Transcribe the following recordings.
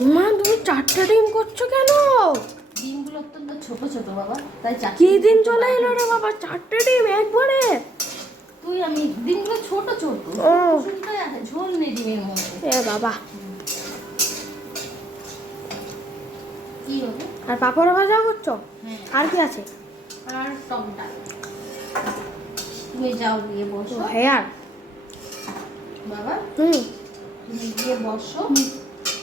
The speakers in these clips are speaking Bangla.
মা তুমি 4টা ডিম করছো কেন? ডিমগুলো অত্যন্ত ছোট ছোট বাবা, তাই কি দিন চলে এলো রে বাবা, 4টে ডিম একবারে? তুই আমি ডিমগুলো ছোট ছোট ও ঝোল নেই ডিমের মধ্যে। এ বাবা, কি হবে? আর পাপড় ভাজা করছো? হ্যাঁ। আর কি আছে? আর টক ডাল। তুমি যাও গিয়ে বসো হ্যাঁ বাবা, হুম। তুমি গিয়ে বসো,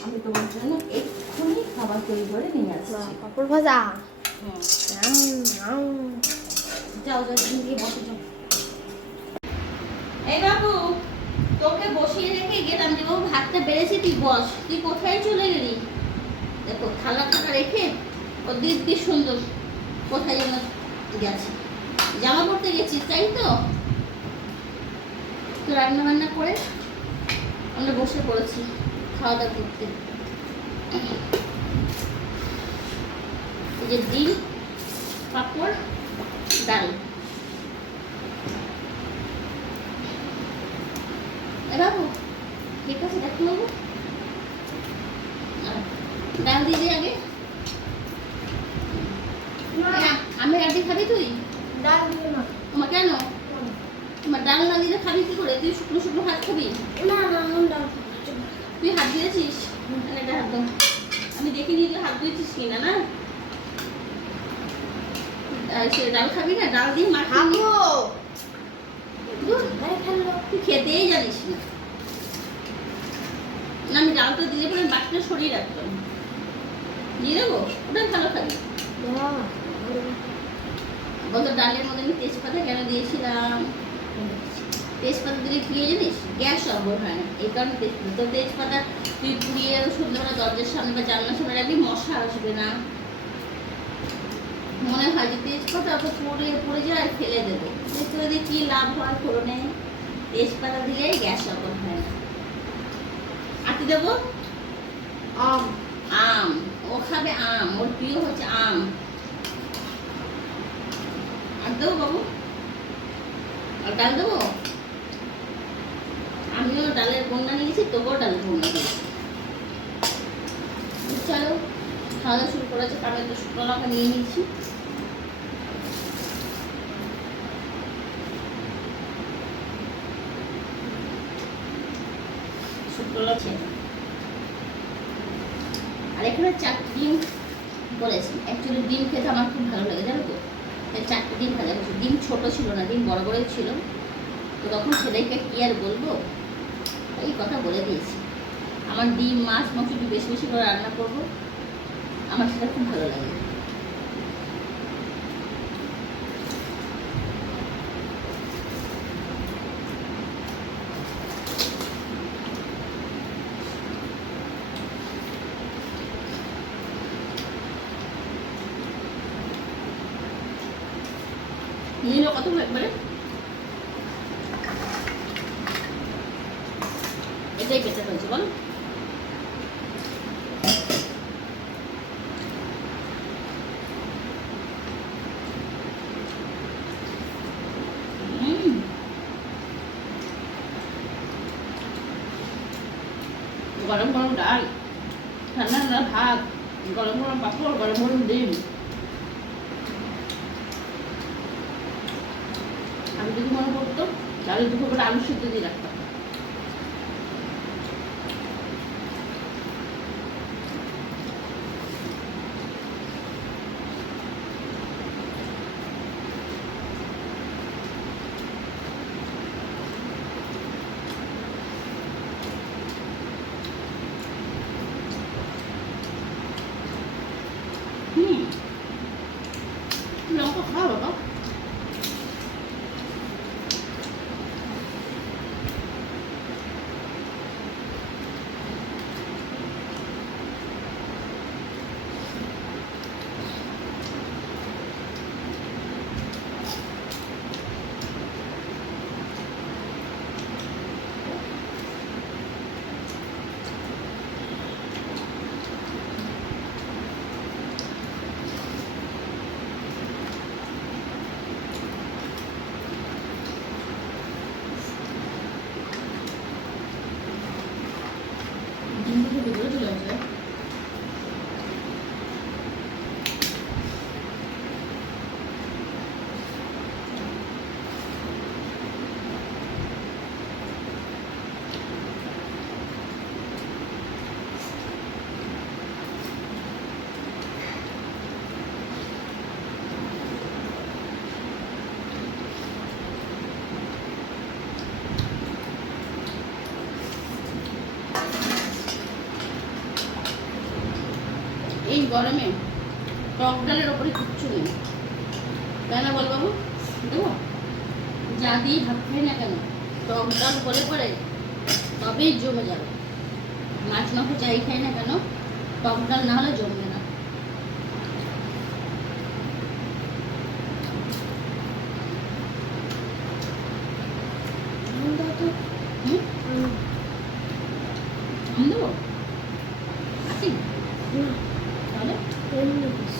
আমি তোমার জন্য এক্ষুনি খাবার তৈরি করে নিয়ে আসছি। পাপড় ভাজা। হুম। আম, যাও যাও, তুমি গিয়ে বসে যাও। এই বাবু, তোকে বসিয়ে রেখে গেলাম যে বাবু ভাতটা বেড়েছি, তুই বস। তুই কোথায় চলে গেলি? দেখো থালা থালা রেখে ও দিব্যি সুন্দর কোথায় যেন গেছে। জামা পরতে গেছিস তাই তো? তো রান্না বান্না করে আমরা বসে পড়েছি খাওয়া দাওয়া করতে। এই যে ডিম, পাঁপড়, ডাল। এ বাবু ঠিক আছে, দেখো বাবু, ডাল দিয়ে দে আগে। আমি রাজি খাবি তুই? ডাল দিও না। তোমার কেন? তোমার ডাল না দিলে খাবি কি করে? তুই শুকনো শুকনো ভাত খাবি? না না, আমি ডাল তুই হাত দিয়েছিস? এটা হাত দাও। আমি দেখিনি তুই হাত দিয়েছিস কিনা না। সে ডাল খাবি না? ডাল দিয়ে মাখিয়ে খাবো। তুই খেতেই জানিস না। না, আমি ডালটা দিলে পরে বাকিটা সরিয়ে রাখতাম। দিয়ে দেবো, ওটা ভালো খাবি। বলতো ডালের মধ্যে আমি তেজপাতা কেন দিয়েছিলাম? তেজপাতা দিলে কি জানিস, গ্যাস অবর হয় না, এই কারণে তেজপাতা। তো তেজপাতা তুই পুড়িয়ে সন্ধ্যাবেলা দরজার সামনে বা জানলার সামনে রাখবি, মশা আসবে না। মনে হয় যে তেজপাতা অত পড়ে যায় আর ফেলে দেবো, তেজপাতা দিয়ে কি লাভ হয় ফোড়নে? তেজপাতা দিলে গ্যাস অবর হয় না। আটি দেবো আম। আম, ও খাবে আম, ওর প্রিয় হচ্ছে আম। আর দেবো বাবু? আর ডাল দেবো? আমিও ডালের বন্যা নিয়েছি, তবুও ডালের বন্যা নিয়েছি। চলো খাওয়া দাওয়া শুরু করা যাক। আমি একটু শুকনো লঙ্কা নিয়ে নিয়েছি। শুকনো লঙ্কা আর এখানে 4টে ডিম বলেছি। অ্যাকচুয়ালি ডিম খেতে আমার খুব ভালো লাগে, জানো তো। তাই 4টে ডিম ভাজা করছি। ডিম ছোট ছিল না, ডিম বড় বড়ই ছিল। তো তখন ছেলেকে কি আর বলবো, এই কথা বলে দিয়েছি। আমার ডিম মাছ মাংস একটু বেশি বেশি করে রান্না করবো, আমার সেটা খুব ভালো লাগে। নিল কতগুলো একবারে? এটাই কেটে হয়েছে বল। গরম গরম ডাল, ঠান্ডা ঠান্ডা ভাত, গরম গরম পাঁপড়, গরম গরম ডিম। আমি যদি মনে করতো তাহলে দুপুর করে আলু সিদ্ধ দিয়ে রাখতাম। লঙ্কা খাও বাবা। এই গরমে টক ডালের ওপরে কিচ্ছু নেই, তাই না বল বাবু? দেবো যা দিয়ে ভাত খাই না কেন, টক ডাল বলে পরে তবেই জমে যাবে। মাছ মাংস যাই খাই না কেন, টক ডাল না হলে জমবে না। আম দাও তো। হুম, আম। আম দেবো আসি না, তাহলে। এমনি দিস।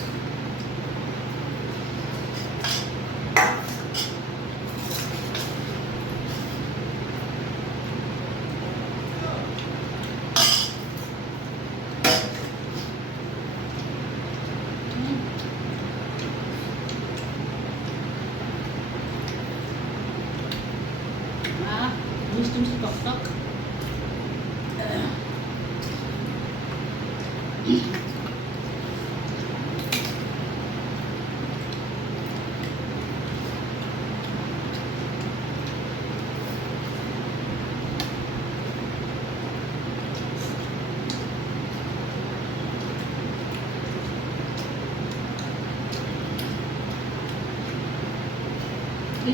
মিষ্টি মিষ্টি টক টক।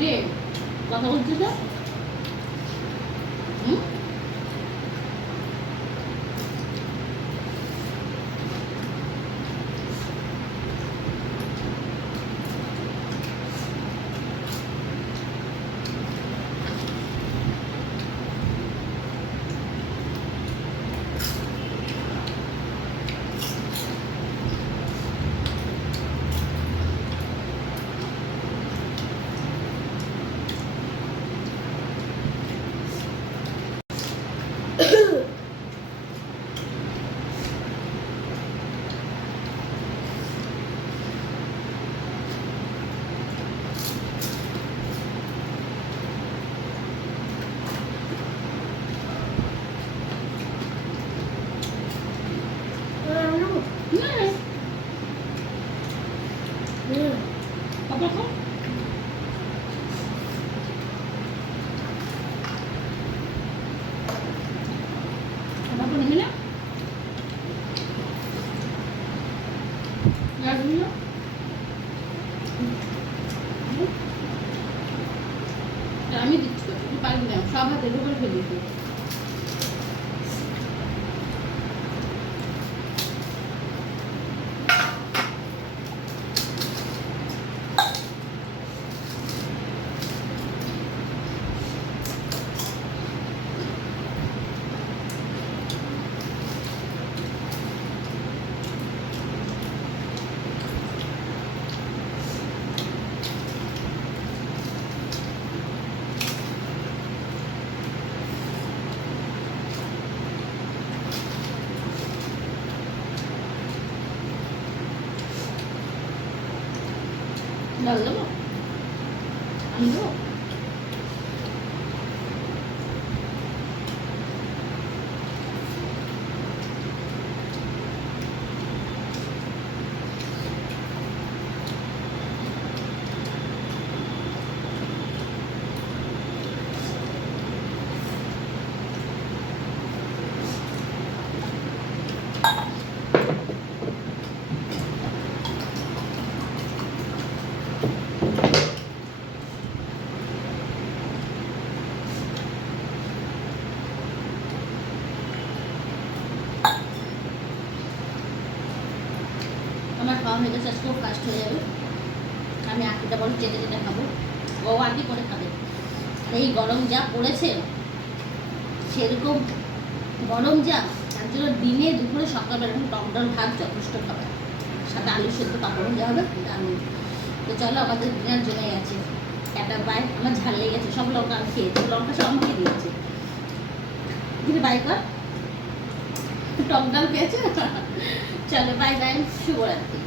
রে কথা বলছিস তো? হুম, আম নাও। না না। পাপা খাও। পাপা করে নিবি না? আর নিবি না? আমি দিচ্ছি তো, তুই পারবি না, সব হাতের উপরে ফেলে দিবি। ডাল দেবো, আমি দেবো। আমার খাওয়া হয়ে গেছে, আজকেও ফাস্ট হয়ে যাবে। আমি আঁকিটা বড় চেটে চেটে খাবো, ও আঁকি করে খাবে। এই গরম যা পড়েছে, সেরকম গরম যা, তার জন্য দিনে দুপুরে সকালবেলা এখন টক ডাল ভাত যথেষ্ট খাবে, সাথে আলু সেদ্ধ পাপড় দেওয়া হবে, দারুণ। তো চলো আমাদের ডিনার জমে গেছে, একটা বাই। আমার ঝাল লেগে গেছে, সব লঙ্কা আমি খেয়েছি, লঙ্কা সব আমাকে দিয়েছে। কিন্তু বাই কর, টক ডাল খেয়েছে। চলো বাই বাই, শুভরাত্রি।